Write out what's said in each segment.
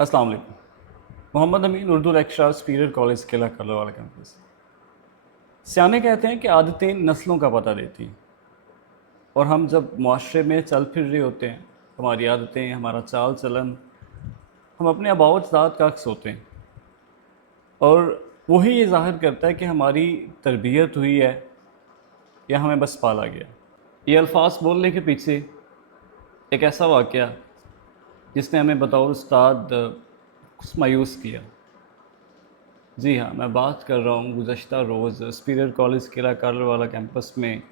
अस्सलाम वालेकुम। मोहम्मद अमीन, Urdu lecturer, superior college किला कलो वाला कैंपस। सियाने कहते हैं कि आदतें नस्लों का पता देती हैं, और हम जब मुआशरे में चल फिर रहे होते हैं, हमारी आदतें, हमारा चाल चलन, हम अपने आबाओ अजदाद का अक्स होते हैं, और वही ये ज़ाहिर करता है कि हमारी तरबियत हुई है या हमें बस पाला गया। ये अल्फाज बोलने के पीछे एक ऐसा वाक़या जिसने हमें बतौर उस्ताद कुछ मायूस किया। जी हाँ, मैं बात कर रहा हूँ गुज़श्ता रोज़ सुपीरियर कॉलेज किला कार्ल वाला कैंपस में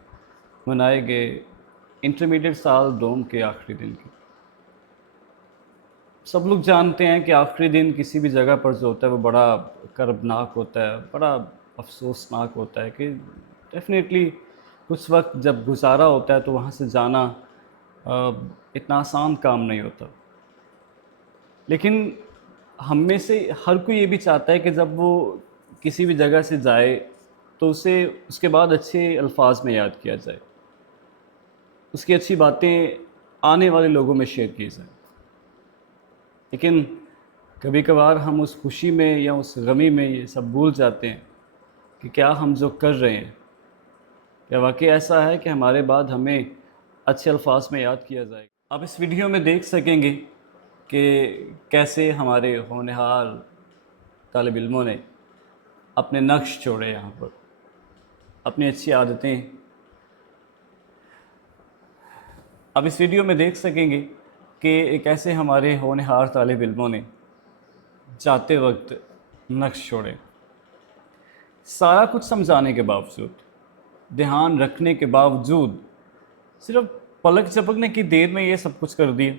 मनाए गए इंटरमीडिएट साल दोम के आखिरी दिन की। सब लोग जानते हैं कि आखिरी दिन किसी भी जगह पर जो होता है वो बड़ा कर्बनाक होता है, बड़ा अफसोसनाक होता है कि डेफ़िनेटली उस वक्त जब गुज़ारा होता है तो वहाँ से जाना इतना आसान काम नहीं होता। लेकिन हम में से हर कोई ये भी चाहता है कि जब वो किसी भी जगह से जाए तो उसे उसके बाद अच्छे अल्फाज में याद किया जाए, उसकी अच्छी बातें आने वाले लोगों में शेयर की जाए। लेकिन कभी कभार हम उस खुशी में या उस गमी में ये सब भूल जाते हैं कि क्या हम जो कर रहे हैं, क्या वाकई ऐसा है कि हमारे बाद हमें अच्छे अल्फाज में याद किया जाए। आप इस वीडियो में देख सकेंगे कि कैसे हमारे होनहार तालिब इल्मों ने अपने नक्श छोड़े, यहाँ पर अपनी अच्छी आदतें। अब इस वीडियो में देख सकेंगे कि कैसे हमारे होनहार तालिब इल्मों ने जाते वक्त नक्श छोड़े। सारा कुछ समझाने के बावजूद, ध्यान रखने के बावजूद, सिर्फ पलक झपकने की देर में ये सब कुछ कर दिया।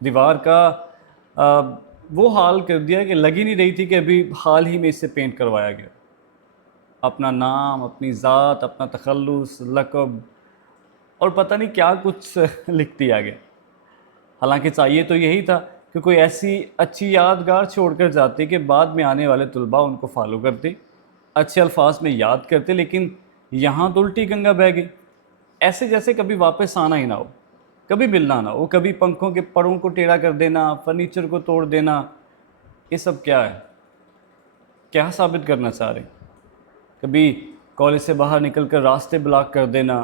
दीवार का वो हाल कर दिया कि लग ही नहीं रही थी कि अभी हाल ही में इससे पेंट करवाया गया। अपना नाम, अपनी ज़ात, अपना तखल्लुस, लक़ब और पता नहीं क्या कुछ लिख दिया गया। हालांकि चाहिए तो यही था कि कोई ऐसी अच्छी यादगार छोड़कर जाते कि बाद में आने वाले तलबा उनको फॉलो करते, अच्छे अल्फाज में याद करते। लेकिन यहाँ तो उल्टी गंगा बह गई, ऐसे जैसे कभी वापस आना ही ना हो, कभी मिलना ना हो। कभी पंखों के परों को टेढ़ा कर देना, फर्नीचर को तोड़ देना, ये सब क्या है? क्या साबित करना चाह रहे? कभी कॉलेज से बाहर निकलकर रास्ते ब्लॉक कर देना,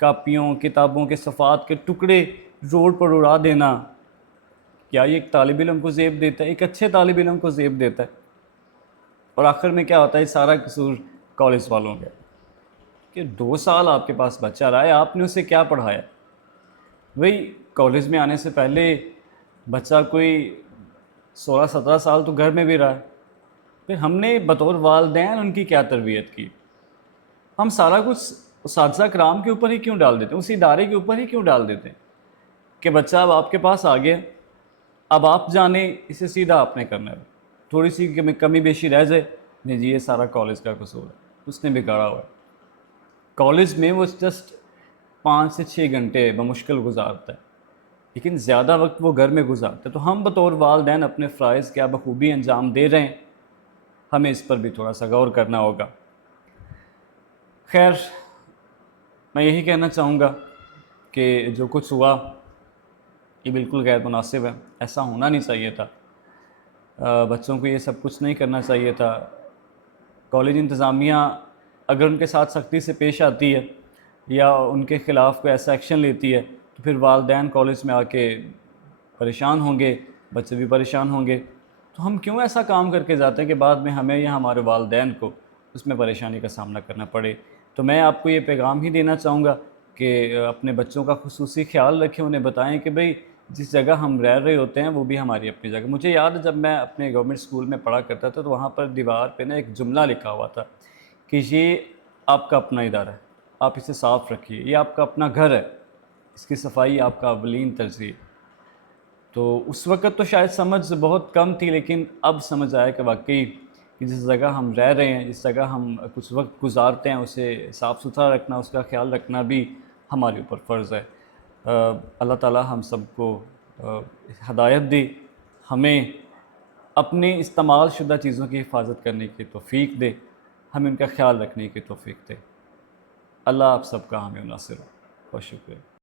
कापियों किताबों के सफ़ात के टुकड़े रोड पर उड़ा देना। क्या ये एक तालिब इल्म को ज़ेब देता है? एक अच्छे तालिब इल्म को ज़ेब देता है? और आखिर में क्या होता है? सारा कसूर कॉलेज वालों का कि 2 साल आपके पास बच्चा रहा है, आपने उसे क्या पढ़ाया? वही कॉलेज में आने से पहले बच्चा कोई 16-17 साल तो घर में भी रहा है, फिर हमने बतौर वालिदैन उनकी क्या तरबियत की? हम सारा कुछ उस्ताद कराम के ऊपर ही क्यों डाल देते हैं, उसी इदारे के ऊपर ही क्यों डाल देते हैं कि बच्चा अब आपके पास आ गया, अब आप जाने इसे सीधा आपने करना है। थोड़ी सी कमी बेशी रह जाए, नहीं जी ये सारा कॉलेज का कसूर है, उसने बिगाड़ा हुआ है। कॉलेज में वो जस्ट 5 से 6 घंटे बमुश्किल गुजारता है, लेकिन ज़्यादा वक्त वो घर में गुजारता है। तो हम बतौर वालिदैन अपने फ़राइज़ क्या बखूबी अंजाम दे रहे हैं, हमें इस पर भी थोड़ा सा गौर करना होगा। खैर, मैं यही कहना चाहूँगा कि जो कुछ हुआ ये बिल्कुल गैर मुनासिब है, ऐसा होना नहीं चाहिए था। बच्चों को ये सब कुछ नहीं करना चाहिए था। कॉलेज इंतज़ामिया अगर उनके साथ सख्ती से पेश आती है या उनके ख़िलाफ़ कोई ऐसा एक्शन लेती है तो फिर वालिदैन कॉलेज में आके परेशान होंगे, बच्चे भी परेशान होंगे। तो हम क्यों ऐसा काम करके जाते हैं कि बाद में हमें या हमारे वालिदैन को उसमें परेशानी का सामना करना पड़े। तो मैं आपको ये पैगाम ही देना चाहूँगा कि अपने बच्चों का खुसूसी ख्याल रखें, उन्हें बताएं कि भाई जिस जगह हम रह रहे होते हैं वो भी हमारी अपनी जगह। मुझे याद है जब मैं अपने गवर्नमेंट स्कूल में पढ़ा करता था तो वहाँ पर दीवार पे ना एक जुमला लिखा हुआ था कि ये आपका अपना इदारा है, आप इसे साफ़ रखिए, ये आपका अपना घर है, इसकी सफाई आपका अवलीन तरजीह। तो उस वक़्त तो शायद समझ बहुत कम थी, लेकिन अब समझ आया कि वाकई कि जिस जगह हम रह रहे हैं, जिस जगह हम कुछ वक्त गुजारते हैं, उसे साफ़ सुथरा रखना, उसका ख्याल रखना भी हमारे ऊपर फ़र्ज़ है। अल्लाह ताला हम सबको हदायत दे, हमें अपने इस्तेमाल शुदा चीज़ों की हिफाजत करने की तौफ़ीक दे, हमें उनका ख्याल रखने की तौफ़ीक दे। अल्लाह आप सबका हामी नासिर हो। बहुत शुक्रिया।